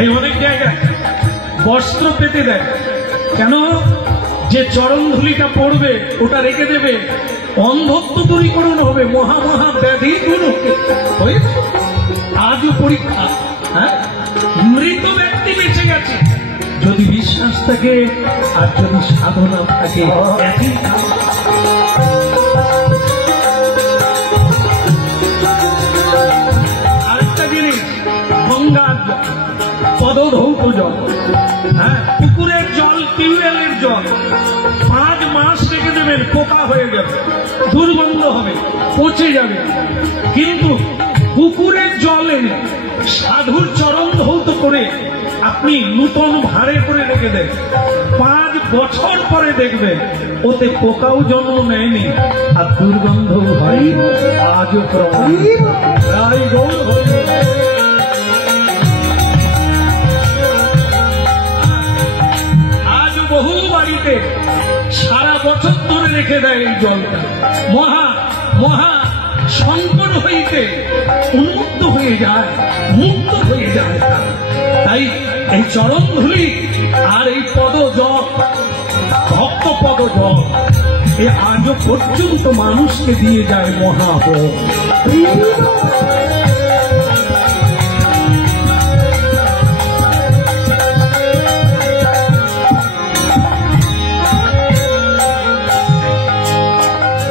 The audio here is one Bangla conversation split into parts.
এই অনেক জায়গায় বস্ত্র পেতে দেয় কেন? যে চরণ ধুলিটা পড়বে ওটা রেখে দেবে, অন্ধত্ব দূরীকরণ হবে, মহা মহা ব্যাধি দূর হবে। আজও পরীক্ষা, হ্যাঁ, মৃত ব্যক্তি বেঁচে গেছে, যদি বিশ্বাস থাকে আর যদি সাধনা থাকে একই। আরেকটা জিনিস, গঙ্গার পদধৌত জল, হ্যাঁ, পুকুরের জল, টিউবওয়েলের জল 5 মাস রেখে দেবেন, পোকা হয়ে যাবে, দুর্গন্ধ হবে, পচে যাবে। কিন্তু পুকুরের জল এনে সাধুর চরণ ধৌত করে আপনি নূতন ভাঁড়ে করে রেখে দেন, 5 বছর পরে দেখবেন ওতে পোকাও জন্ম নেয়নি আর দুর্গন্ধও হয়। আজও আজ বহু বাড়িতে সারা বছর ধরে রেখে দেয় এই জলটা, মহা মহা সংকট হইতে উন্মুক্ত হয়ে যায়, মুক্ত হয়ে যায়। তাই এই চরণ ধুলি আর এই পদ জল, ভক্ত পদ জল, এ আজও পর্যন্ত মানুষকে দিয়ে যায় মহাবল।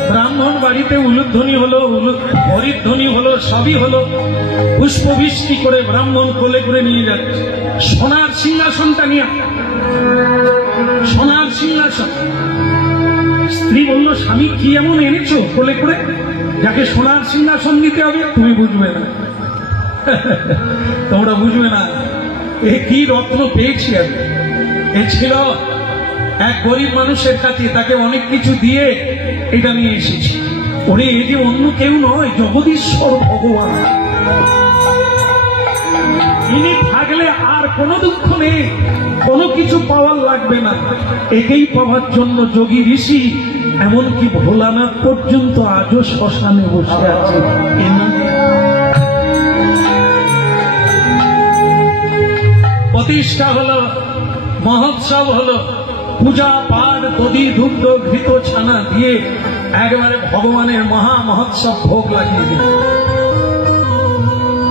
ব্রাহ্মণ বাড়িতে উলুধ্বনি হলো, হরিধ্বনি হলো, সবই হলো, পুষ্পবৃষ্টি করে ব্রাহ্মণ কোলে করে নিয়ে যাচ্ছে সোনার সিংহাসনটা নিয়ে, সোনার সিংহাসন। স্ত্রী বলল, স্বামী কি এমন এনেছো কোলে করে যাকে সোনার সিংহাসন নিতে হবে? তুমি বুঝবে না, তোমরা বুঝবে না, এ কি রত্ন পেয়েছি আমি। এ ছিল এক গরিব মানুষের কাছে, তাকে অনেক কিছু দিয়ে এটা নিয়ে এসেছি। ওরে, এই যে অন্য কেউ নয়, জগদীশ্বর ভগবান, ইনি থাকলে আর কোনো দুঃখ নেই, কোনো কিছু পাওয়ার লাগবে না। একেই পাওয়ার জন্য যোগী ঋষি, এমনকি ভোলানাথ পর্যন্ত আজও শ্মশানে বসে আছে। প্রতিষ্ঠা হলো, মহোৎসব হলো, পূজা পাঠ, দধি দুগ্ধ ঘৃত ছানা দিয়ে একবারে ভগবানের মহা মহোৎসব ভোগ লাগিয়ে দিল।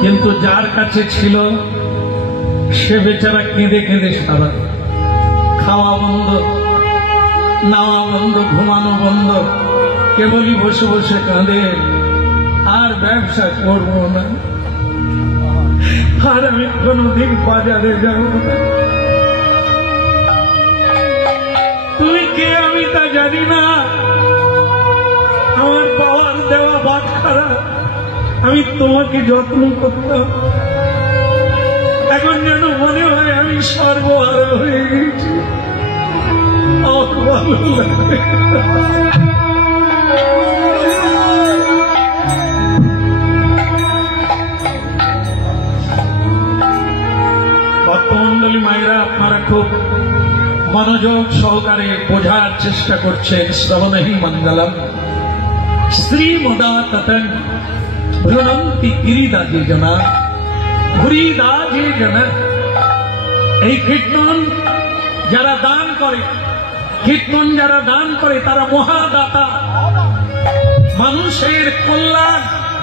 কিন্তু যার কাছে ছিল সে বেচারা কেঁদে কেঁদে সারা, খাওয়া বন্ধ, নাওয়া বন্ধ, ঘুমানো বন্ধ, কেবলই বসে বসে কাঁদে, আর ব্যবসা করব না, আর আমি কোনদিন বাজারে যাব না। তুমি কে আমি তা জানি না, আমার বাবার দেওয়া বাদ খারাপ, আমি তোমাকে যত্ন করতাম, এখন যেন মনে হয় আমি সর্বহারা হয়ে গেছি। ভালো লাগে ভক্তমন্ডলী মায়েরা, আপনারা খুব মনোযোগ সহকারে বোঝার চেষ্টা করছেন। শ্রবণহি মঙ্গলম শ্রীমদা ততন ভ্রুণন্তি গিরিদাজে জনা, ভুরিদাজে জনা। এই কীর্তন যারা দান করে, কীর্তন যারা দান করে তারা মহাদাতা। মানুষের কল্যাণ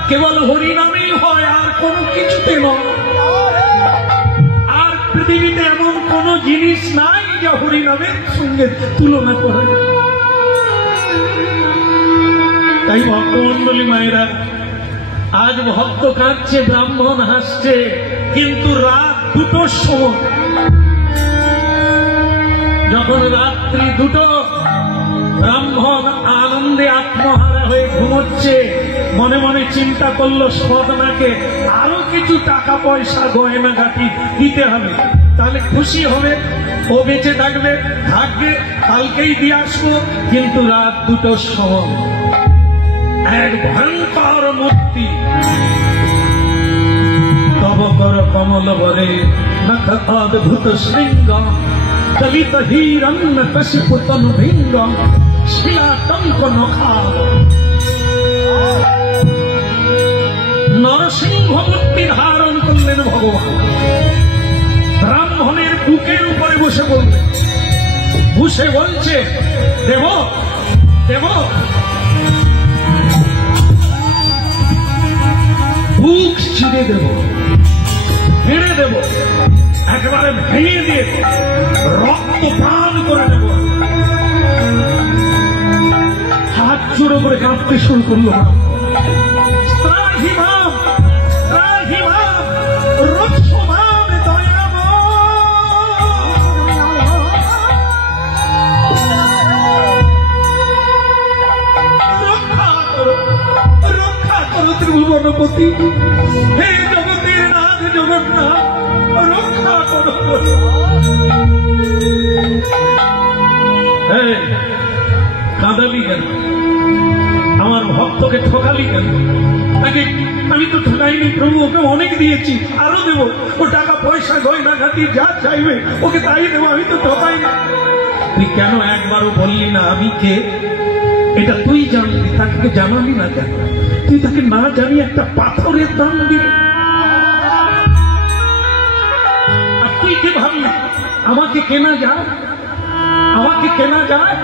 কেবল হরিনামেই হয়, আর কোনো কিছুতে নয়। আর পৃথিবীতে এমন কোন জিনিস নাই যা হরিনামের সঙ্গে তুলনা করে। তাই ভক্তমন্ডলী মায়েরা, আজ ভক্ত কাঁদছে, ব্রাহ্মণ হাসছে, কিন্তু রাত 2টোর সময়, যখন রাত্রি 2টো, ব্রাহ্মণ আনন্দে আত্মহারা হয়ে ঘুমোচ্ছে, মনে মনে চিন্তা করলো সদনাকে আরো কিছু টাকা পয়সা গয়নাগাটি দিতে হবে, তাহলে খুশি হবে, ও বেঁচে থাকবে, থাকবে, কালকেই দিয়ে আসবো। কিন্তু রাত 2টোর সময় এক ভয়ঙ্কর মূর্তি, তব কর কমল বরে নখ অদ্ভুত শৃঙ্গ, দলিত হিরণ্য কশিপু তনু ভৃঙ্গ, শিলাটঙ্ক নখা। নরসিংহ মূর্তি ধারণ করলেন ভগবান। ঘুষে বলছে দেব দেব, বুক ছিঁড়ে দেব, ফেড়ে দেব, একেবারে ভেঙে দিয়ে রক্ত পান করে দেব। হাত জোড়ো করে কাঁদতে শুরু করলো। ত্রাহিমাম ত্রাহিমাম রক্ষমাম দয়াময়, রক্ষা করো ত্রিভুবনপতি, হে জগতের নাথ জগন্নাথ, রক্ষা করো। কাঁদালি কেন? আমার ভক্তকে ঠকালি কেন? তাকে আমি তো ঠকাইনি প্রভু, ওকে অনেক দিয়েছি, আরো দেবো। ও টাকা পয়সা গয়না ঘাটি যা চাইবে ওকে তাই দেবো, আমি তো ঠকাইনি। তুই কেন একবারও বললি না আমি কে? এটা তুই জানলি, তাকে জানালি না কেন? তুই তাকে না জানিয়ে একটা পাথরের দাম দিলি। আর তুই কি ভাবলি আমাকে কেনা যায়? আমাকে কেনা যায়?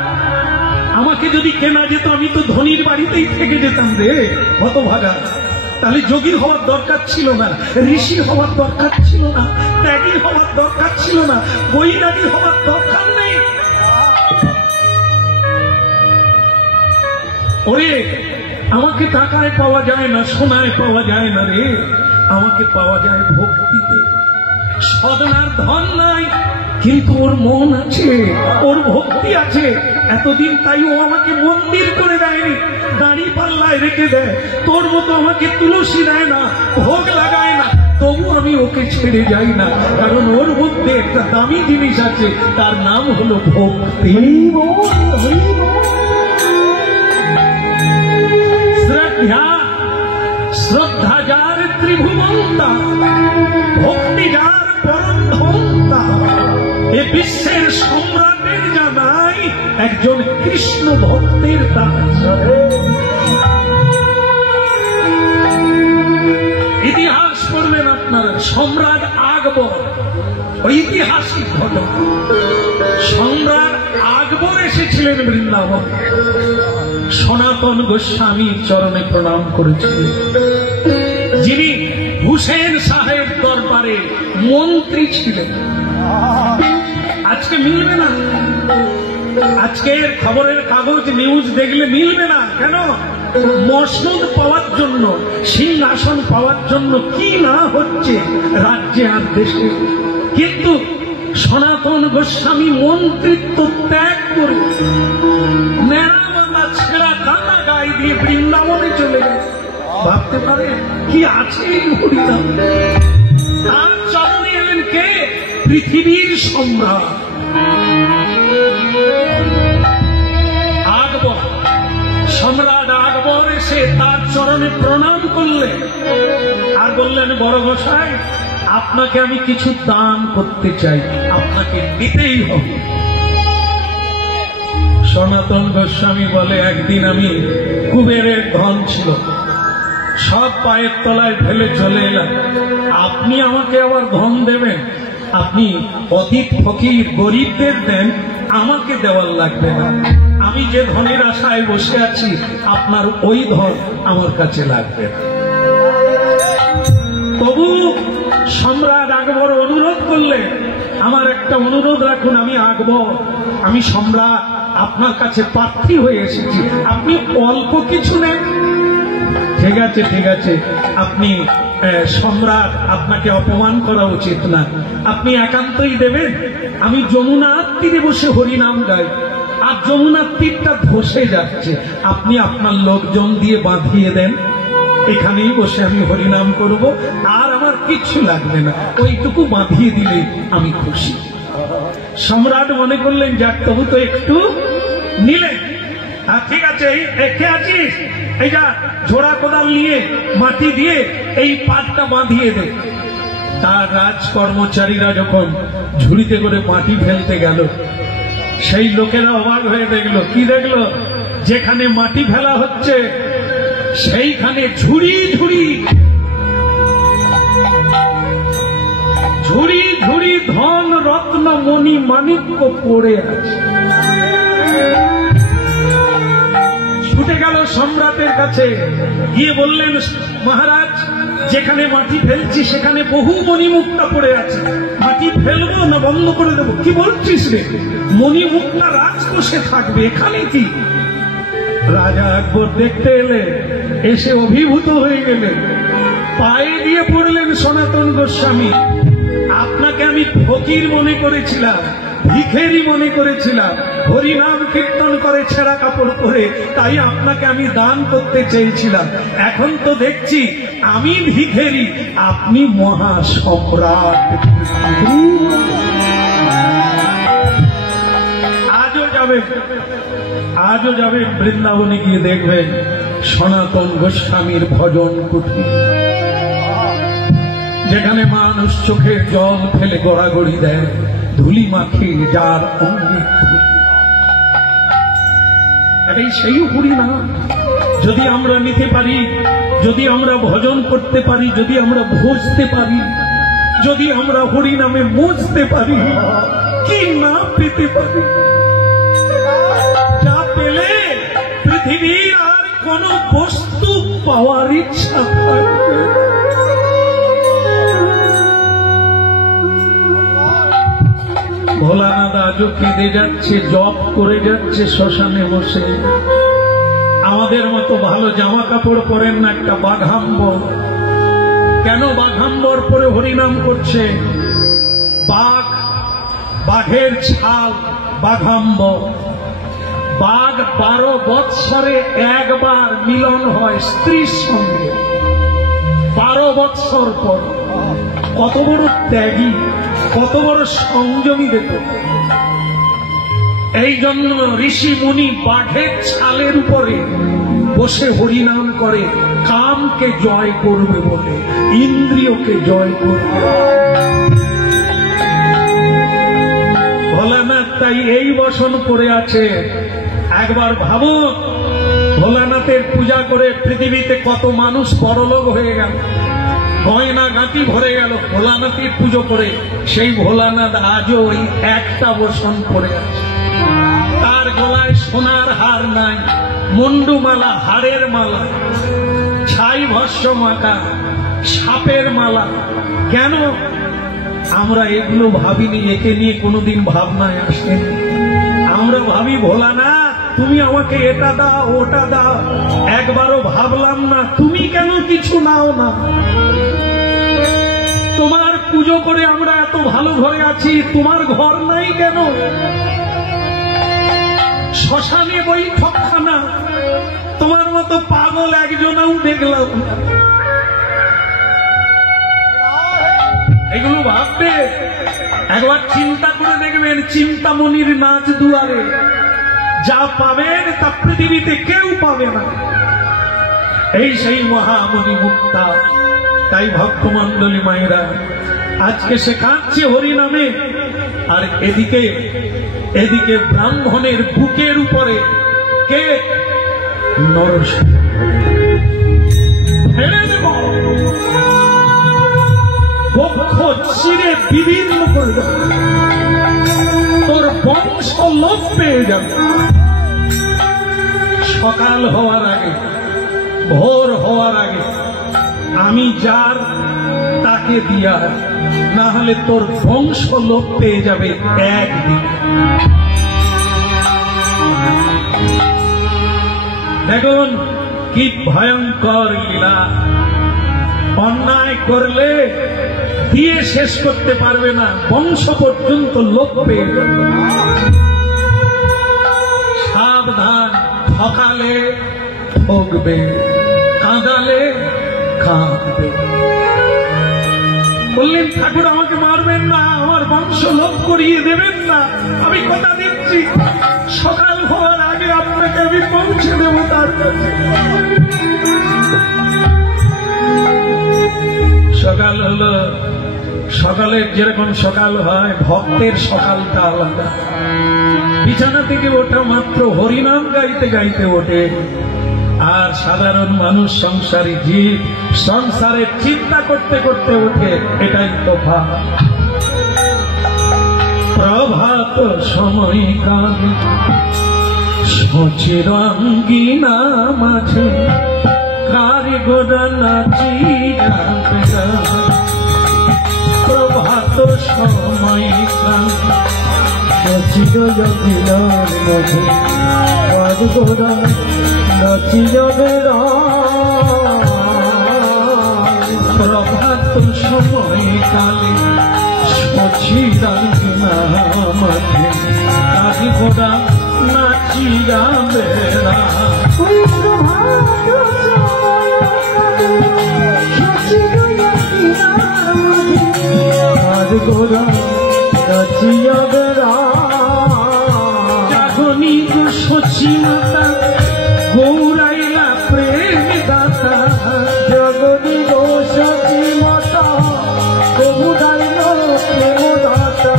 আমাকে যদি কেনা যেত আমি তো ধনীর বাড়িতেই থেকে যেতাম রে হতভাগা। তাহলে যোগী হওয়ার দরকার ছিল না, ঋষি হওয়ার দরকার ছিল না, ত্যাগী হওয়ার দরকার ছিল না, বৈরাগী হওয়ার দরকার নেই। ওরে আমাকে টাকায় পাওয়া যায় না, সোনায় পাওয়া যায় না রে, আমাকে পাওয়া যায় ভক্তিতে। সদনার ধন নাই কিন্তু ওর মন আছে, ওর ভক্তি আছে। এতদিন তাই ও আমাকে মন্দির করে দেয়নি, দাঁড়ি পাল্লায় রেখে দেয়। তোর মতো আমাকে তুলসী দেয় না, ভোগ লাগায় না, তবু আমি ওকে ছেড়ে যাই না, কারণ ওর মধ্যে একটা দামি জিনিস আছে, তার নাম হলো ভক্তি। শ্রদ্ধা শ্রদ্ধা যার ত্রিভুবন্তা, ভক্তি যার পরম ধন্তা, এ বিশ্বের সম্রাটের জানাই একজন কৃষ্ণ ভক্তের দাস। ইতিহাস পড়বেন আপনারা, সম্রাট আকবর ঐতিহাসিক ঘটনা। সম্রাট আকবর এসেছিলেন বৃন্দাবন, সনাতন গোস্বামীর চরণে প্রণাম করেছিলেন, যিনি হুসেন সাহেব দরবারে মন্ত্রী ছিলেন। আজকে মিলবে না, আজকের খবরের কাগজ নিউজ দেখলে মিলবে না। কেন? মসনদ পাওয়ার জন্য, সিংহাসন পাওয়ার জন্য কি না হচ্ছে রাজ্যে আর দেশে। কিন্তু সনাতন গোস্বামী মন্ত্রিত্ব ত্যাগ করে নেড়াবান্ধা ছেঁড়া কান্না গায়ে দিয়ে বৃন্দাবনে চলে গেল। ভাবতে পারে কি আছে এই হরিনাম? তার চরণে এলেন কে? পৃথিবীর সম্রাট আকবর। সম্রাট আকবর এসে তার চরণে প্রণাম করলেন আর বললেন, বড় গোসাই, আপনাকে আমি কিছু দান করতে চাই, আপনাকে দিতেই হবে। সনাতন গোস্বামী বলে, একদিন আমি কুবেরের ধন ছিল, সব পায়ের তলায় ঢেলে চলে এলাম, আপনি আমাকে আবার ধন দেবেন? আপনি অতীত ফকির গরিবদের দেন, আমাকে দেওয়ার লাগবে না। আমি যে ধনের আশায় বসে আছি, আপনার ওই ধন আমার কাছে লাগবে না। তবু সম্রাট আকবর অনুরোধ করলেন, আমার একটা অনুরোধ রাখুন, আমি আকবর, আমি সম্রাট, আপনার কাছে প্রার্থী হয়ে এসেছি, আপনি অল্প কিছু নেন। ঠিক আছে ঠিক আছে, আপনি সম্রাট, আপনাকে অপমান করা উচিত না, আপনি একান্তই দেবেন। আমি যমুনার তীরে বসে হরিনাম গাই, আর যমুনার তীরটা ধসে যাচ্ছে, আপনি আপনার লোকজন দিয়ে বাঁধিয়ে দেন, এখানেই বসে আমি হরিনাম করব, আর আমার কিচ্ছু লাগবে না, ওইটুকু বাঁধিয়ে দিলেই আমি খুশি। সম্রাট মনে করলেন, যাক তবু তো একটু নিলেন। ঠিক আছে, কে আছিস, এইটা ঝোড়া কোদাল নিয়ে মাটি দিয়ে এই পাটটা বাঁধিয়ে দে। তার রাজ কর্মচারীরা যখন ঝুড়িতে করে মাটি ফেলতে গেল, সেই লোকেরা অবাক হয়ে দেখলো। কি দেখলো? যেখানে মাটি ফেলা হচ্ছে সেইখানে ঝুড়ি ঝুড়ি ঝুড়ি ঝুড়ি ধন রত্ন মণি মাণিক্য পড়ে আছে। ছুটে গেল সম্রাটের কাছে, গিয়ে বললেন, মহারাজ যেখানে মাটি ফেলছি সেখানে বহু মণিমুক্তা পড়ে আছে, মাটি ফেলবো না বন্ধ করে দেবো? কি বলছিস রে, মণিমুক্তা রাজকোষে থাকবে, এখানে কি? রাজা আকবর দেখতে এলেন, এসে অভিভূত হয়ে গেলেন, পায়ে দিয়ে পড়লেন সনাতন গোস্বামী, আপনাকে আমি ফকির মনে করেছিলাম, ভিখেরি মনে করেছিলাম, হরিনাম কীর্তন করে ছেঁড়া কাপড় পরে, তাই আপনাকে আমি দান করতে চেয়েছিলাম। এখন তো দেখছি আমি ভিখেরি, আপনি মহা সম্রাট। আজও যাবেন বৃন্দাবনে, গিয়ে দেখবেন সনাতন গোস্বামীর ভজন কুঠি, যেখানে মানুষ চোখের জল ফেলে গড়াগড়ি দেয়, ধুলি মাখে যার অঙ্গে এটাই সেই হরিনাম। যদি আমরা নিতে পারি, যদি আমরা ভজন করতে পারি, যদি আমরা ভজতে পারি, যদি আমরা হরিনামে মজতে পারি, কি না পেতে পারি? যা পেলে পৃথিবীর আর কোন বস্তু পাওয়ার ইচ্ছা থাকবে। ভোলানাথ আজও কেঁদে যাচ্ছে, জপ করে যাচ্ছে শ্মশানে বসে। আমাদের মতো ভালো জামা কাপড় পরেন না, একটা বাঘাম্বর। কেন বাঘাম্বর পরে হরিনাম করছে? বাঘ, বাঘের ছাল বাঘাম্বর। বাঘ 12 বৎসরে একবার মিলন হয় স্ত্রীর সঙ্গে, 12 বৎসর পর। কত বড় ত্যাগী, কত বড় সংযমী দেখো। এই জন্য ঋষি মুনি বাঘের ছালের উপরে বসে হরিনাম করে, কামকে জয় করবে বলে, ইন্দ্রিয়কে জয় করবে। ভোলানাথ তাই এই বসন পড়ে আছে। একবার ভাবো, ভোলানাথের পূজা করে পৃথিবীতে কত মানুষ পরলোক হয়ে গেল, গয়না গাঁটি ভরে গেল ভোলানাথের পুজো করে। সেই ভোলানাথ আজও ওই একটা বসন পড়ে আছে। তার গলায় সোনার হার নাই, মুন্ডুমালা, হাড়ের মালা, ছাই ভস্য মাখা, সাপের মালা। কেন আমরা এগুলো ভাবিনি? একে নিয়ে কোনোদিন ভাবনায় আসেনি। আমরা ভাবি, ভোলানাথ তুমি আমাকে এটা দাও, ওটা দাও। একবারও ভাবলাম না তুমি কেন কিছু নাও না? তোমার পুজো করে আমরা এত ভালো ঘরে আছি, তোমার ঘর নাই কেন? শ্মশানে বৈঠকখানা, তোমার মতো পাগল একজনও দেখলাম না। এগুলো ভাববে, একবার চিন্তা করে দেখবেন। চিন্তামণির নাচ দুয়ারে যা পাবেন তা পৃথিবীতে কেউ পাবে না। এই সেই মহামণি মুক্তা। তাই ভক্তমন্ডলী মায়েরা, আজকে সে কাঁদছে হরিনামে, আর এদিকে ব্রাহ্মণের বুকের উপরে কে? নরসিংহ। ফেলে দেব, বক্ষ চিরে বিভিন্ন করে দেব, তোর বংশ লোপ পেয়ে যাবে। সকাল হওয়ার আগে, ভোর হওয়ার আগে আমি যার তাকে দিয়া, না হলে তোর বংশ লোপ পেয়ে যাবে একদিন। দেখুন কি ভয়ঙ্কর লীলা। অন্যায় করলে দিয়ে শেষ করতে পারবে না, বংশ পর্যন্ত লোপ পেয়ে যাবে। সাবধান, ঠকালে ঠকবে, কাঁদালে কাঁদবে। বললেন, ঠাকুর আমাকে মারবেন না, আমার বংশ লোপ করিয়ে দেবেন না। আমি কথা দিচ্ছি, সকাল হওয়ার আগে আপনাকে আমি পৌঁছে দেব তার কাছে। সকাল হলো, সকালের যেরকম সকাল হয়, ভক্তের সকালটা আলাদা। বিছানা থেকে ওঠা মাত্র হরিনাম গাইতে গাইতে ওঠে। আর সাধারণ মানুষ, সংসারী জীব, সংসারের চিন্তা করতে করতে ওঠে। এটাই তফাৎ। প্রভাত সময় কাল সচিরাঙ্গিনা মাঝে কারিগরা নাচিয়া প্রভাত সময় সচির জগিলার মাঝে কারিগরা নাচিয়া প্রভাত সময় কালে সচিরাঙ্গিনা মাঝে কারিগরা নাচিয়া বেড়া কারিগরা নাচিয়া বেড়া জাগনি গো সচি মাতা গৌরাইলা প্রেম দাতা জগনি গো সচি মাতা গৌরাইল প্রেম দাতা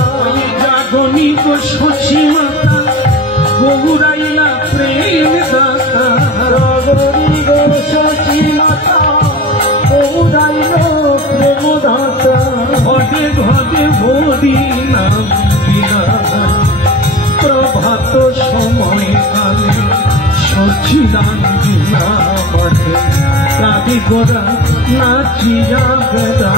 জাগনি গো সচি মাতা গৌরাইলা প্রেম দাতা জগনি গো সচি মাতা গৌরাইল প্রেম দাতা ঘটে ঘটে ভরি নাম বিনা প্রভাত সময় কালে সচিরাঙ্গিনা মাঝে কারিগরা নাচিয়া বেড়া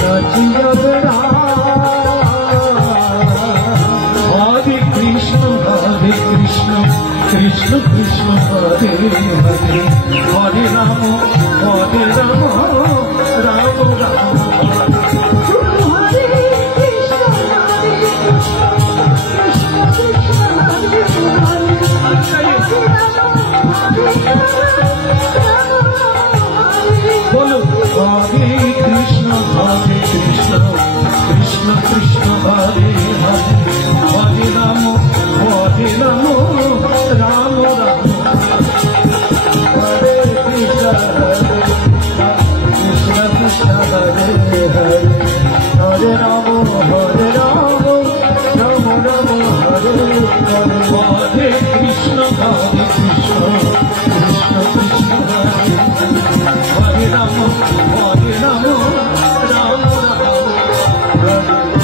নাচিয়া বেড়া হরে কৃষ্ণ কৃষ্ণ কৃষ্ণ হরে হরে হরে রাম রাম রাম বলো হরে কৃষ্ণ কৃষ্ণ কৃষ্ণ হরে হরে হরে রাম রাম রাম হরে কৃষ্ণ কৃষ্ণ হরে হরে হরে রাম রাম রাম হরে হরে হরে কৃষ্ণ কৃষ্ণ কৃষ্ণ হরে রাম রাম রাম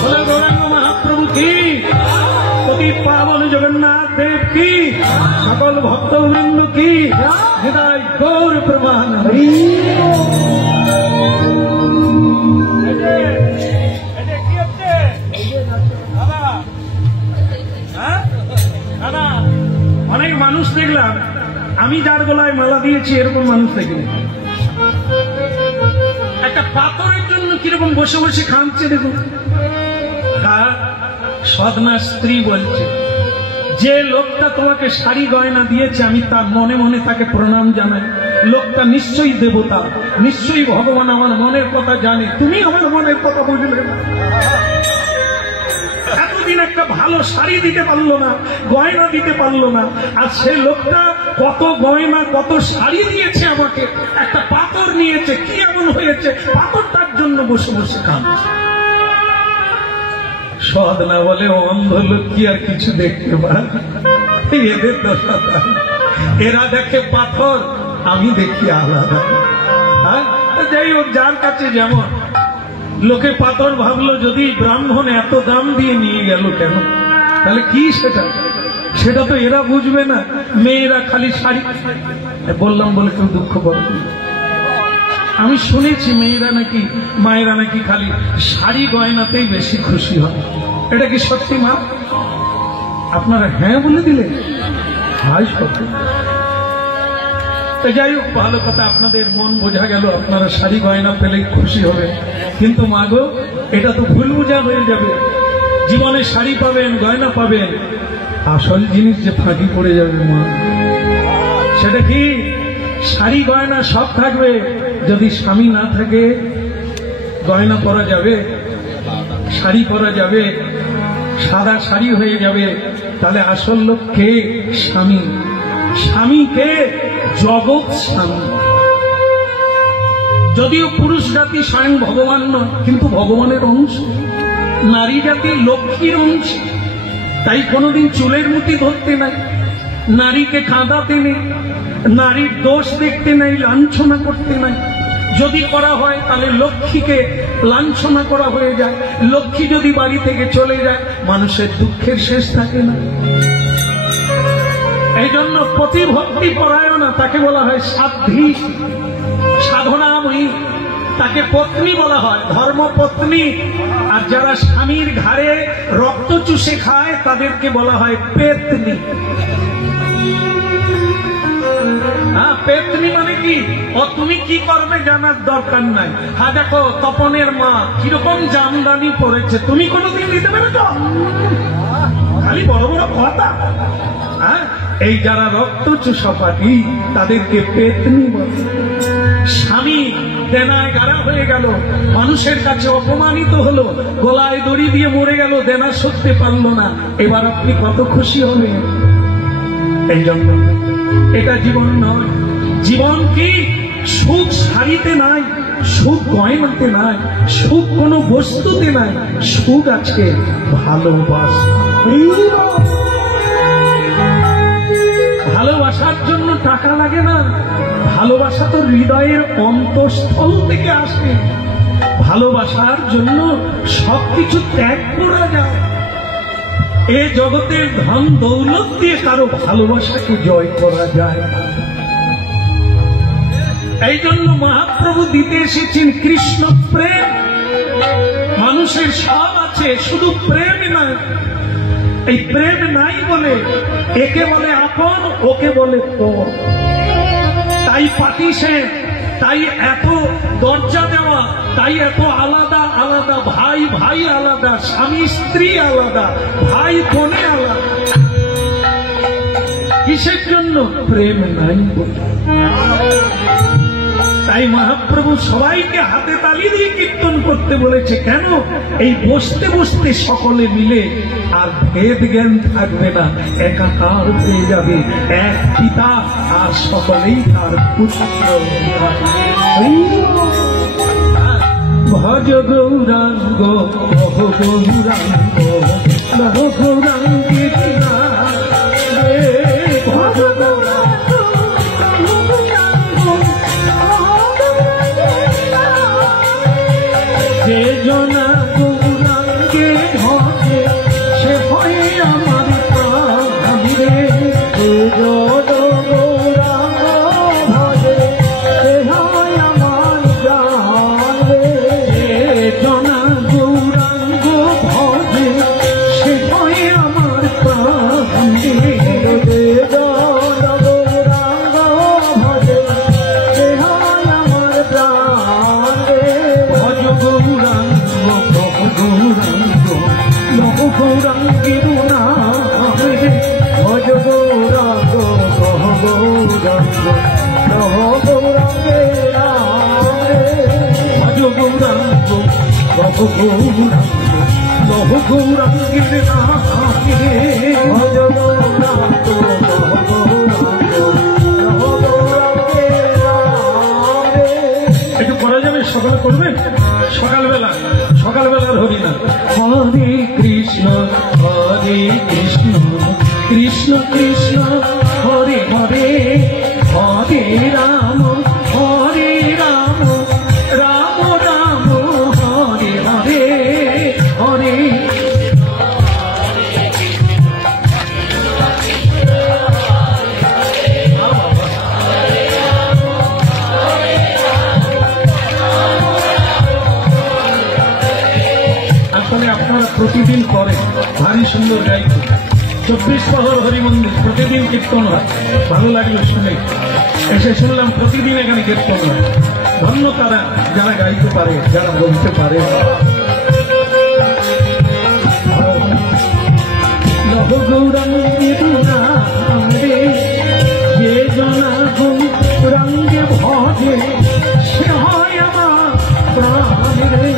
বলে গৌরাঙ্গ মহাপ্রভু কি অতি পাবন জগন্নাথ দেব কি সকল ভক্তবৃন্দ কি হৃদয় গৌর প্রমাণ হরি অনেক মানুষ দেখলাম, আমি যার গলায় মালা দিয়েছি এরকম মানুষ দেখিনি। একটা পাথরের জন্য কিরকম বসে বসে খামছে দেখুন। সদনা স্ত্রী বলছে, যে লোকটা তোমাকে শাড়ি গয়না দিয়েছে আমি তার মনে মনে তাকে প্রণাম জানাই। লোকটা নিশ্চয়ই দেবতা, নিশ্চয়ই ভগবান আমার মনের কথা জানে, তুমি আমার মনের কথা বুঝলে না। এতদিন একটা ভালো শাড়ি দিতে পারলো না, গয়না দিতে পারলো না, আর সে লোকটা কত গয়না কত শাড়ি দিয়েছে আমাকে, একটা পাথর নিয়েছে, কি এমন হয়েছে পাথরটার জন্য বসে বসে কাঁদছে। সদনা বলে, অন্ধ লোক কি আর কিছু দেখতে পায়? এদের দশা, এরা দেখে পাথর, আমি দেখি আলাদা। হ্যাঁ, যাই হোক, যার কাছে যেমন। লোকে পাথর ভাবলো, যদি ব্রাহ্মণ এত দাম দিয়ে নিয়ে গেল কেন, তাহলে কি সেটা? সেটা তো এরা বুঝবে না। মেয়েরা খালি শাড়ি, বললাম বলে কেউ দুঃখ করবে। আমি শুনেছি মেয়েরা নাকি, মায়েরা নাকি খালি শাড়ি গয়নাতেই বেশি খুশি হয়। এটা কি সত্যি মা? আপনারা হ্যাঁ বলে দিলেন। হাই সত্যি। যাই হোক, ভালো কথা, আপনাদের মন বোঝা গেল, আপনারা শাড়ি গয়না পেলেই খুশি হবে। কিন্তু মা গো, এটা তো ভুল বোঝা হয়ে যাবে। জীবনে শাড়ি পাবেন, গয়না পাবেন, আসল জিনিস যে ফাঁকি পড়ে যাবে মা। সেটা কি? শাড়ি গয়না সব থাকবে, যদি স্বামী না থাকে গয়না পরা যাবে, শাড়ি পরা যাবে, সাদা শাড়ি হয়ে যাবে, তাহলে আসল লোক কে? স্বামী। স্বামী কে? জগৎ স্বামী। যদিও পুরুষ জাতি স্বয়ং ভগবান নয়, কিন্তু ভগবানের অংশ। নারী জাতি লক্ষ্মীর অংশ, তাই কোনোদিন চুলের মুঠি ধরতে নাই, নারীকে কাঁদাতে নেই, নারীর দোষ দেখতে নাই, লাঞ্ছনা করতে নাই। যদি করা হয় তাহলে লক্ষ্মীকে লাঞ্ছনা করা হয়ে যায়। লক্ষ্মী যদি বাড়ি থেকে চলে যায় মানুষের দুঃখের শেষ থাকে না। এই জন্য প্রতিভক্তি পরায়ণা তাকে বলা হয় সাধ্বী, সাধনাময়ী, তাকে পত্নী বলা হয়, ধর্মপত্নী। আর যারা স্বামীর ঘাড়ে রক্ত চুষে খায় তাদেরকে বলা হয় পেতনি। হ্যাঁ, পেতনি মানে কি? ও তুমি কি করবে জানার দরকার নাই। হ্যাঁ দেখো তপনের মা কিরকম জামদানি পরেছে, তুমি কোনোদিন নিতে পেরেছ? খালি বড় বড় কথা। হ্যাঁ, এই যারা রক্ত চুষাপাটি তাদেরকে পেতনি বলে। স্বামী দেনায় গাড়া হয়ে গেল, মানুষের কাছে অপমানিত হলো, গলায় দড়ি দিয়ে মরে গেল, দেনা সরতে পারলো না, এবার আপনি কত খুশি হবেন? এই জন্য এটা জীবন নয়। জীবন কি? সুখ শাড়িতে নাই, সুখ গয়নাতে নাই, সুখ কোনো বস্তুতে নাই, সুখ আছে ভালোবাসা। ভালোবাসার জন্য টাকা লাগে না, ভালোবাসা তো হৃদয়ের অন্তঃস্থল থেকে আসে। ভালোবাসার জন্য সবকিছু ত্যাগ করা যায়। এ জগতের ধন দৌলত দিয়ে কারো ভালোবাসাকে জয় করা যায়। এই জন্য মহাপ্রভু দিতে এসেছেন কৃষ্ণ প্রেম। মানুষের সব আছে, শুধু প্রেম নাই। এই প্রেম নাই বলে একে বলে আপন, ওকে বলে পর। তাই পাটিসেন, তাই এত দরজা দেওয়া, তাই এত আলাদা আলাদা, ভাই ভাই আলাদা, স্বামী স্ত্রী আলাদা, ভাই বোনে আলাদা। কিসের জন্য? প্রেম নাই বলে। তাই মহাপ্রভু সবাইকে হাতে তালি দিয়ে কীর্তন করতে বলেছে। কেন? এই বসতে বসতে সকলে মিলে আর ভেদ জ্ঞান থাকবে না, একাকার হয়ে যাবে, এক পিতা আর সকলেই তার পুত্র। ভজ গৌরাঙ্গ ভব গৌরাঙ্গ নব গৌরাঙ্গের নাম, ভজ গৌরাঙ্গ যে জনা গৌরাঙ্গে ভজে সে হয় আমার প্রাণ রে। যে জন গৌরাঙ্গ ভজে সে হয় আমার প্রাণ রে। যে জনা গৌরাঙ্গ ভজে সে হয় আমার প্রাণ রে। যে জন গৌরাঙ্গ ভজে সে হয় আমার প্রাণ রে। ভজ গৌরাঙ্গ ভব গৌরাঙ্গ নব গৌরাঙ্গের নাম রে। ভজ গৌরাঙ্গ ভব গৌরাঙ্গ নব গৌরাঙ্গের নাম রে। ভজ গৌরাঙ্গ ভব গৌরাঙ্গ নব গৌরাঙ্গের নাম রে। ভজ গৌরাঙ্গ ভব গৌরাঙ্গ নব গৌরাঙ্গের নাম রে। একটু করা যাবে? সকালে করবেন? সকালবেলার হরিনাম। হরে কৃষ্ণ কৃষ্ণ কৃষ্ণ হরে হরে, হরে রাম রাম রাম হরে হরে, হরে আপনারা প্রতিদিন করেন, ভারী সুন্দর গাইতে। 24 প্রহর হরিমন্দির প্রতিদিন কীর্তন হয়, ভালো লাগলো শুনে। এসে শুনলাম প্রতিদিন এখানে কীর্তন হয়। ধন্য তারা যারা গাইতে পারে, যারা বলতে পারে। নব গৌরাঙ্গের নাম রে, যে জনা গৌরাঙ্গে ভজে সে হয় আমার প্রাণ রে।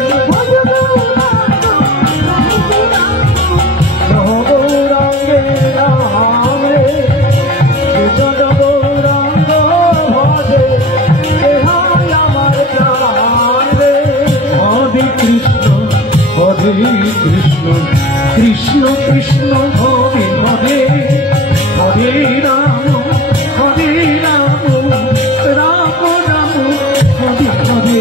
কৃষ্ণ কৃষ্ণ কৃষ্ণ হরে হরে, হরে রাম রাম রাম হরে হরে।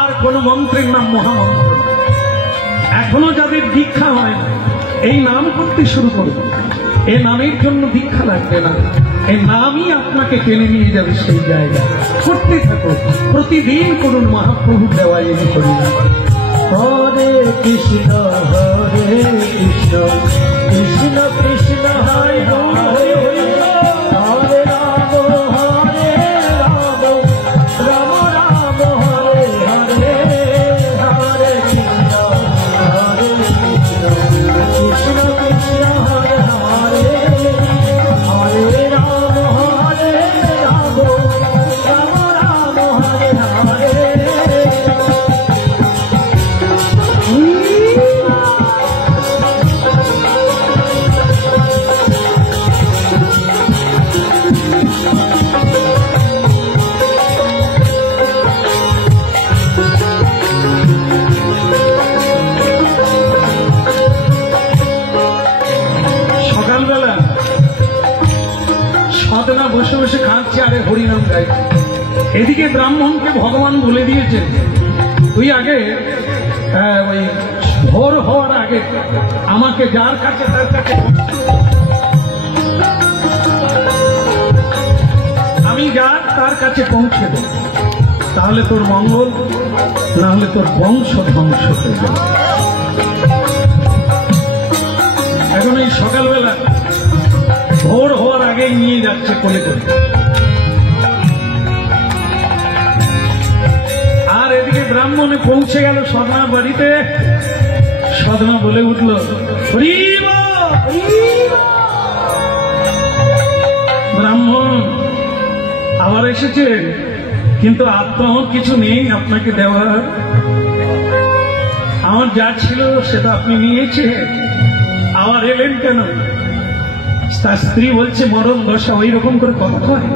আর কোন মন্ত্রের নাম মহামন্ত্র। এখনো যাদের দীক্ষা হয় না, এই নাম করতে শুরু করবে। এই নামের জন্য দীক্ষা লাগবে না, এই নামই আপনাকে টেনে নিয়ে যাবে সেই জায়গায়। করতে থাকো, প্রতিদিন করুন মহাপ্রভুর দেওয়া এই হরিনাম। হরে কৃষ্ণ কৃষ্ণ কৃষ্ণ হরে হরে, হরে রাম রাম রাম হরে হরে, হরে কৃষ্ণ কৃষ্ণ কৃষ্ণ হরে হরে, হরে রাম রাম রাম হরে হরে। সকালবেলা সাধনা বসে বসে খাচ্ছে আরে হরিনাম গাই। এদিকে ব্রাহ্মণকে ভগবান বলে দিয়েছেন, তুই আগে ওই ভোর হওয়ার আগে আমাকে যার কাছে তার কাছে আমি যার তার কাছে পৌঁছে দেব, তাহলে তোর মঙ্গল, না হলে তোর বংশ ধ্বংস হয়ে যাবে। এখন এই সকালবেলা ভোর হওয়ার আগেই নিয়ে যাচ্ছে কোলে করে। আর এদিকে ব্রাহ্মণে পৌঁছে গেল সদনা বাড়িতে। সদনা বলে উঠল, ব্রাহ্মণ আবার এসেছে, কিন্তু আত্মার কিছু নেই আপনাকে দেওয়ার। আমার যা ছিল সেটা আপনি নিয়েছে, আবার এলেন কেন? তার স্ত্রী বলছে, মরণ দশা ওই রকম করে কথা কয়,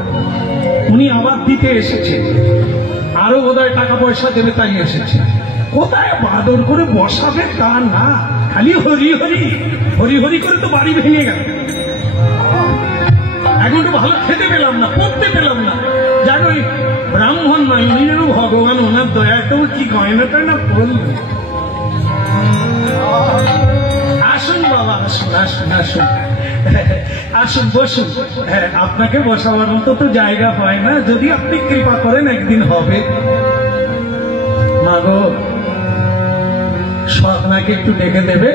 উনি আবার দিতে এসেছে, আরো বোধহয় টাকা পয়সা দেবে তাই এসেছে। কোথায় বাদর করে বসাবে তা না, খালি হরি হরি হরি হরি করে তো বাড়ি ভেঙে গেল। এখন তো ভালো খেতে পেলাম না, পড়তে পেলাম না। যাক ওই ব্রাহ্মণ নয়, উনি যেন ভগবান, ওনার দয়াটাও কি গয়নাটা না বলল। আসুন বাবা, আসুন আসুন আসুন আসুন, বসুন। আপনাকে বসাবার মতো তো জায়গা হয় না, যদি আপনি কৃপা করেন একদিন হবে। মাগো, সদনাকে একটু ডেকে দেবে?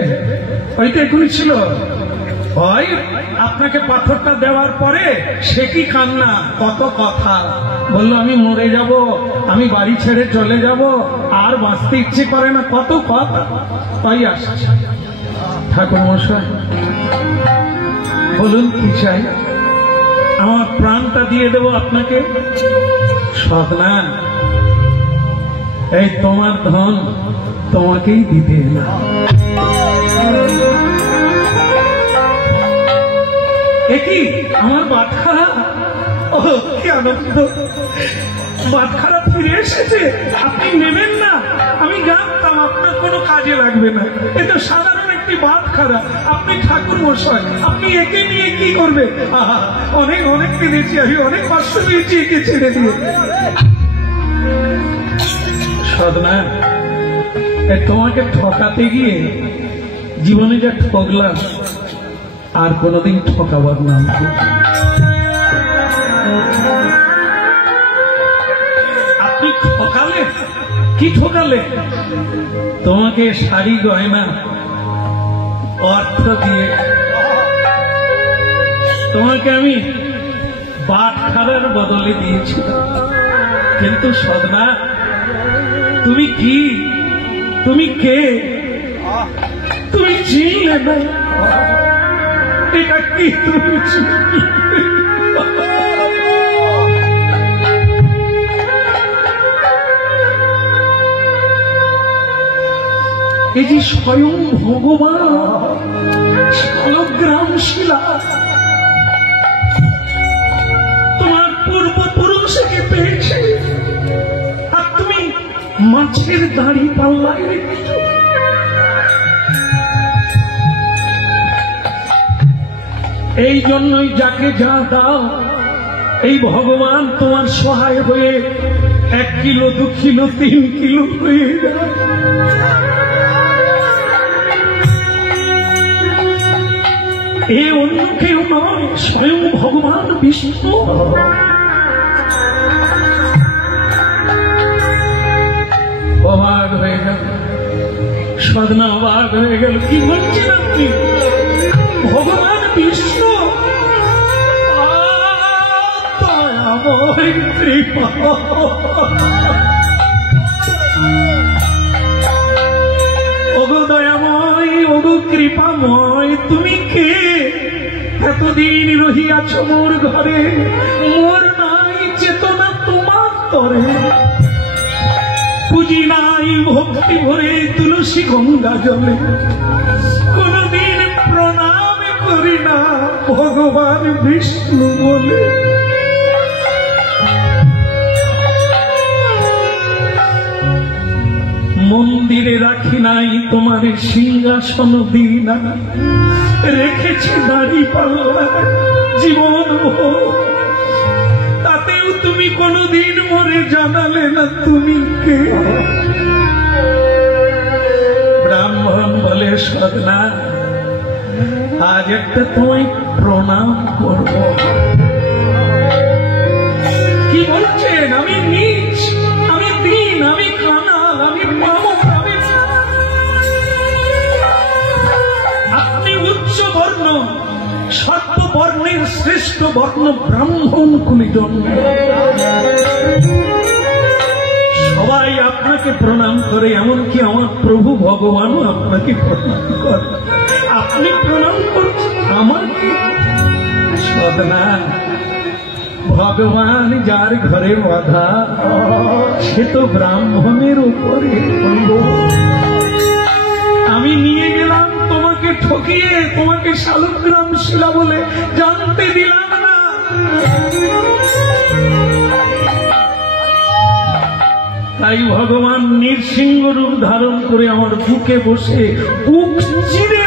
ওই তো এখনই ছিল। ওই আপনাকে পাথরটা দেওয়ার পরে সে কি কান্না, কত কথা বললো, আমি মরে যাব, আমি বাড়ি ছেড়ে চলে যাব, আর বাঁচতে ইচ্ছে করে না, কত কথা। তাই আসছে। ঠাকুর মশাই বলুন কি চাই? আমার প্রাণটা দিয়ে দেব আপনাকে। সদনা, এই তোমার ধন তোমাকেই দিতে না। একই আমার বাটখারা, ও কি আনন্দ, বাটখারা ফিরে এসেছে। আপনি নেবেন না? আমি জানতাম আপনার কোনো কাজে লাগবে না, এ তো সাধারণ একটি বাটখারা। আপনি ঠাকুর মশাই, আপনি একে নিয়ে কি করবে? অনেক অনেক কিনেছি আমি, অনেক কষ্ট পেয়েছি একে ছেড়ে দিয়ে। সদনা, তোমাকে ঠকাতে গিয়ে জীবনে যা ঠকলাম, আর কোনদিন ঠকাবার নাম আপনি ঠকালে কি? ঠকালে তোমাকে শাড়ি গয়না অর্থ দিয়ে তোমাকে আমি বাটখারার বদলে দিয়েছিলাম। কিন্তু সদনা, তুমি কি, তুমি কে? তুমি চিনলে না, এটা কি তুমি চিনলে? এই যে স্বয়ং ভগবান শালগ্রাম শিলা, তোমার পূর্বপুরুষকে পেয়েছে, আর তুমি মাছের দাড়ি পাল্লায় রেখেছ। এই জন্যই যাকে যা দাও, এই ভগবান তোমার সহায় হয়ে 1 কিলো 2 কিলো 3 কিলো হয়ে যায়। এ অন্য কেউ নয়, স্বয়ং ভগবান বিষ্ণু। অবাক হয়ে গেল সাধনা, অবাক হয়ে গেল। কি বলছেন আপনি? ভগবান বিষ্ণু কৃপা, ওগো দয়াময়, ওগো কৃপাময়, তুমি কে? এতদিন রহিয়াছ মোর ঘরে, মোর নাই চেতনা তোমার তরে। পুঁজি নাই ভক্তি ভরে তুলসী গঙ্গা জলে, কোনদিন প্রণাম করি না ভগবান বিষ্ণু বলে। মন্দিরে রাখি নাই তোমার সিংহাসন দিই না, রেখেছি দাড়ি পাল্লা জীবন ভোর। তাতেও তুমি কোনদিন মরে জানালে না তুমি কে। ব্রাহ্মণ বলে সাধনা, আজ একটা তোমায় প্রণাম করব। কি বলছেন? আমি নীচ, আমি দীন, আমি কানাল, আমি মামক, আপনি উচ্চ বর্ণ, সত্য বর্ণের শ্রেষ্ঠ বর্ণ ব্রাহ্মণ কুলে জন্ম। সবাই আপনাকে প্রণাম করে, এমনকি আমার প্রভু ভগবানও আপনাকে প্রণাম করে। আপনি প্রণাম করছেন আমাকে? সাধনা, ভগবান যার ঘরে বাধা সে তো ব্রাহ্মণের উপরে। আমি নিয়ে গেলাম তোমাকে ঠকিয়ে, তোমাকে শালগ্রাম শিলা বলে জানতে দিলাম না। তাই ভগবান নৃসিংহ রূপ ধারণ করে আমার বুকে বসে বুক চিরে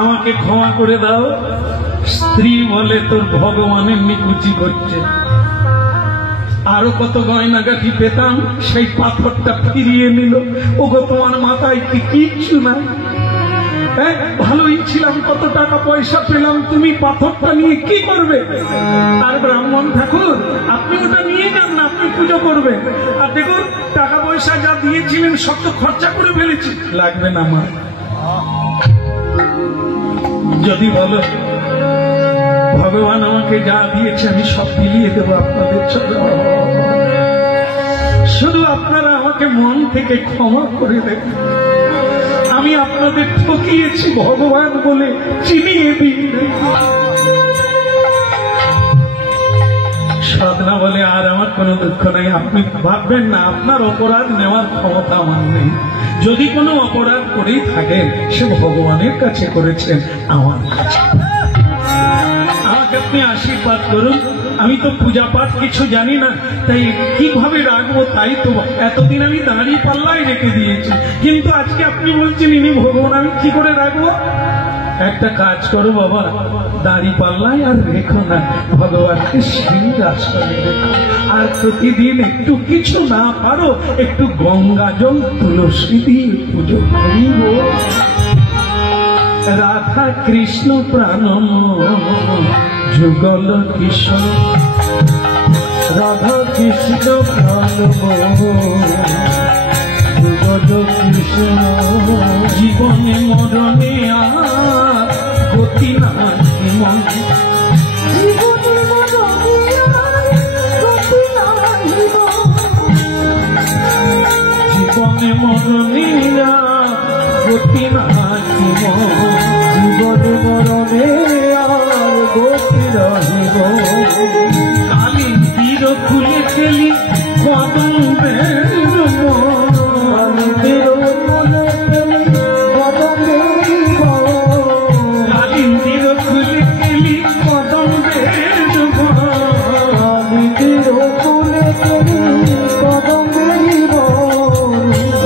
আমাকে ক্ষমা করে দাও। স্ত্রী বলে তোর ভগবানের নিকুচি করছে। আরো কত গয়নাগাটি পেতাম, সেই পাথরটা ফিরিয়ে নিল। ওগো তোমার মাথায় কি কিচ্ছু নাই? ভালোই ছিলাম, কত টাকা পয়সা পেলাম, তুমি পাথরটা নিয়ে কি করবে? আর ব্রাহ্মণ ঠাকুর, আপনি ওটা নিয়ে যান না, আপনি পুজো করবেন। আর দেখুন টাকা পয়সা যা দিয়েছিলেন সব তো খরচা করে ফেলেছি, লাগবে না আমার। যদি বলো ভগবান আমাকে যা দিয়েছে আমি সব বিলিয়ে দেবো আপনাদের চরণে, শুধু আপনারা আমাকে মন থেকে ক্ষমা করে দেন। আমি আপনাদের ঠকিয়েছি ভগবান বলে চিনিয়ে দিই। সাধনা বলে আর আমার কোনো দুঃখ নাই, আপনি ভাববেন না আপনার অপরাধ নেওয়ার ক্ষমতা আমার নেই। যদি কোনো অপরাধ করেই থাকেন সে ভগবানের কাছে করেছেন, আমার কাছে। আমাকে আপনি আশীর্বাদ করুন। আমি তো পূজা পাঠ কিছু জানি না, তাই কিভাবে রাখবো তাই তো এতদিন আমি দাঁড়িয়ে পাল্লায় রেখে দিয়েছি, কিন্তু আজকে আপনি বলছেন ইনি ভগবান, আমি কি করে রাখবো? একটা কাজ করো বাবা, দাড়ি পাল্লায় আর রেখো না, ভগবানকে সিংহাসনে রেখো। আর প্রতিদিন একটু কিছু না পারো একটু গঙ্গা জল তুলসী দিয়ে পুজো করিব। রাধা কৃষ্ণ প্রাণম যুগল কিশোর, রাধা কৃষ্ণ প্রাণম যুগল কৃষ্ণ। জীবনে মরণে আর গতি নাই মন, জীবনে মরণে আর গতি নাই মন। জীবনে মরণে আর গতি নাই মন। জীবনে মরণে আর গতি রহিব। কালী তীর খুলে খেলি কদমের মন, কালিন্দির খুলে খেলি কদমের মন।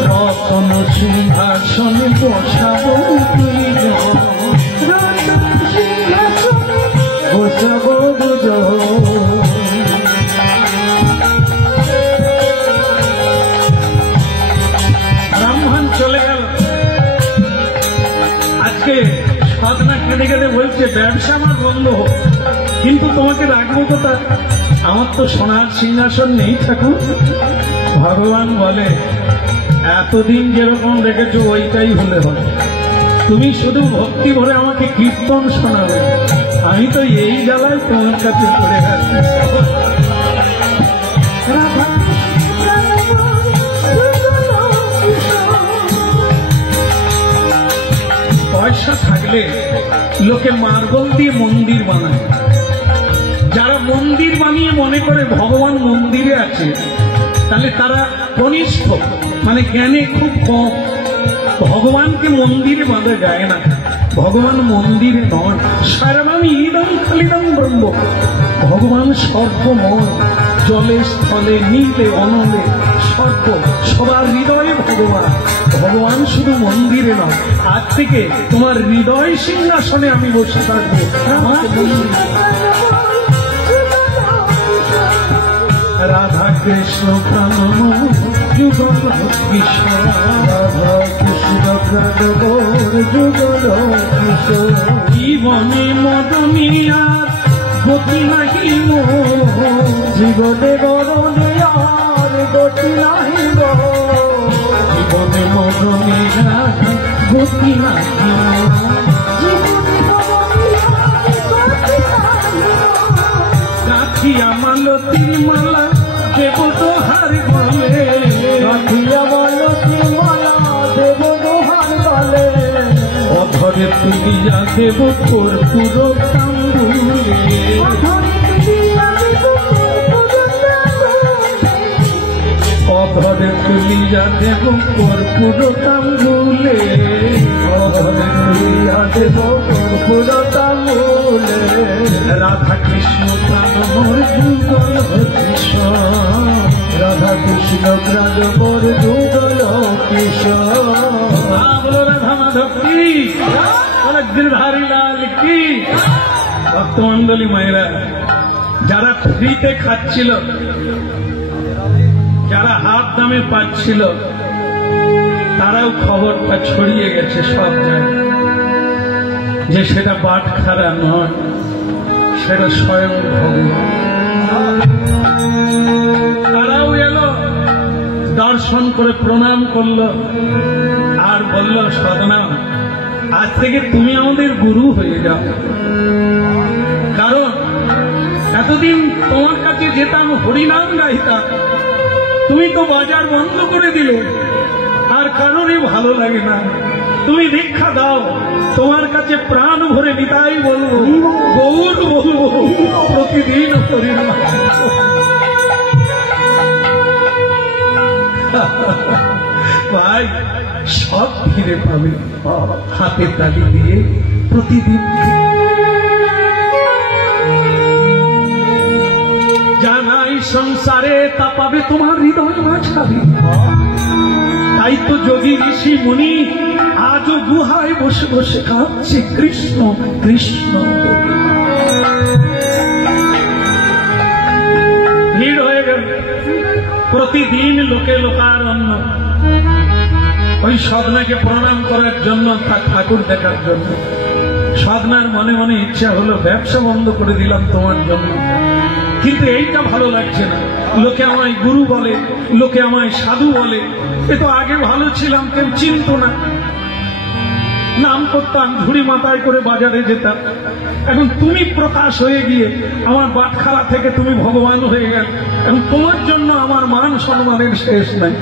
রতন সিংহাসনে বসাবো দুইজন, বসাবো কেঁদে কেঁদে বলছে ব্যবসা আমার বন্ধ হোক, কিন্তু তোমাকে রাখবো কোথা, আমার তো সোনার সিংহাসন নেই ঠাকুর। ভগবান বলে এতদিন যেরকম রেখেছো ওইটাই হলে হয়, তুমি শুধু ভক্তি ভরে আমাকে কীর্তন শোনাবে, আমি তো এই জ্বালায় তোমার কাছে পড়ে আছি। পয়সা থাকলে লোকে মার্বেল দিয়ে মন্দির বানায়, যারা মন্দির বানিয়ে মনে করে ভগবান মন্দিরে আছে, তাহলে তারা কনিষ্ঠ, মানে জ্ঞানে খুব কম। ভগবানকে মন্দিরে বাঁধা যায় না, ভগবান মন্দিরে নন। সারাবাম ইদম খালিদম ব্রহ্ম, ভগবান সর্বময়, জলে স্থলে নীলে অনলে সর্ব, সবার হৃদয়ে ভগবান। ভগবান শুধু মন্দিরে নয়, আজ থেকে তোমার হৃদয় সিংহাসনে আমি বসে থাকবো। রাধা কৃষ্ণ প্রাণম যুগল কৃষ্ণ, রাধা কৃষ্ণ প্রাণম যুগল কৃষ্ণ। জীবনে মদনিয়ার গতি নাহি মোর, জীবনে মরণে আর গতি নাহি মোর, জীবনে মদনিয়ার গতি নাহি মোর। রাখিয়া মালতীর মালা দেব দোহার গলে, রাখিয়া মালতীর মালা দেব দোহার গলে, অধরে তুলিয়া দেব কর্পূর তাম্বুলে, অধরে তুলিয়া দেব কর্পূর তাম্বুলে, অধরে তুলিয়া দেব কর্পূর তাম্বুলে। রাধা কৃষ্ণ প্রাণ মোর যুগল কৃষ্ণ, রাধা কৃষ্ণ প্রাণ মোর যুগল কৃষ্ণ। বলো রাধা মাধব কি, গিরধারী লাল কি। ভক্তমন্ডলী মায়েরা, যারা ফ্রিতে খাচ্ছিল, যারা হাত দামে পাচ্ছিল, তারাও খবরটা ছড়িয়ে গেছে সব জায়গায় যে সেটা বাটখারা নয়, সেটা স্বয়ং ভগবান। তারাও এলো, দর্শন করে প্রণাম করলো, আর বলল সদনা আজ থেকে তুমি আমাদের গুরু হয়ে যাও। কারণ এতদিন তোমার কাছে যেতাম, হরিনাম গাইতাম, তুমি তো বাজার বন্ধ করে দিলে, আর কারণে ভালো লাগে না। তুমি দীক্ষা দাও, তোমার কাছে প্রাণ ভরে নিতাই বলবো, গৌর বলবো, প্রতিদিন হরিনাম। ভাই সব ফিরে পাবে হাতে তালি দিয়ে প্রতিদিন। জানাই সংসারে তা পাবে তোমার হৃদয় মাঝাবে, তাই তো যোগী ঋষি মুনি আজও গুহায় বসে বসে কাঁদছে কৃষ্ণ কৃষ্ণ। ভিড় হয়ে গেল, প্রতিদিন লোকে লোকারণ্য, ওই সাধনাকে প্রণাম করার জন্য, ঠাকুর দেখার জন্য। সাধনার মনে মনে ইচ্ছা হলো ব্যবসা বন্ধ করে দিলাম তোমার জন্য, কিন্তু এইটা ভালো লাগছে না। লোকে আমায় গুরু বলে, লোকে আমায় সাধু বলে, এ তো আগে ভালো ছিলাম, কেউ চিনত না। নাম করতাম, ঝুড়ি মাথায় করে বাজারে যেতাম, এখন তুমি প্রকাশ হয়ে গিয়ে আমার বাটখারা থেকে তুমি ভগবান হয়ে গেল, এখন তোমার জন্য আমার মান সম্মানের শেষ নাই।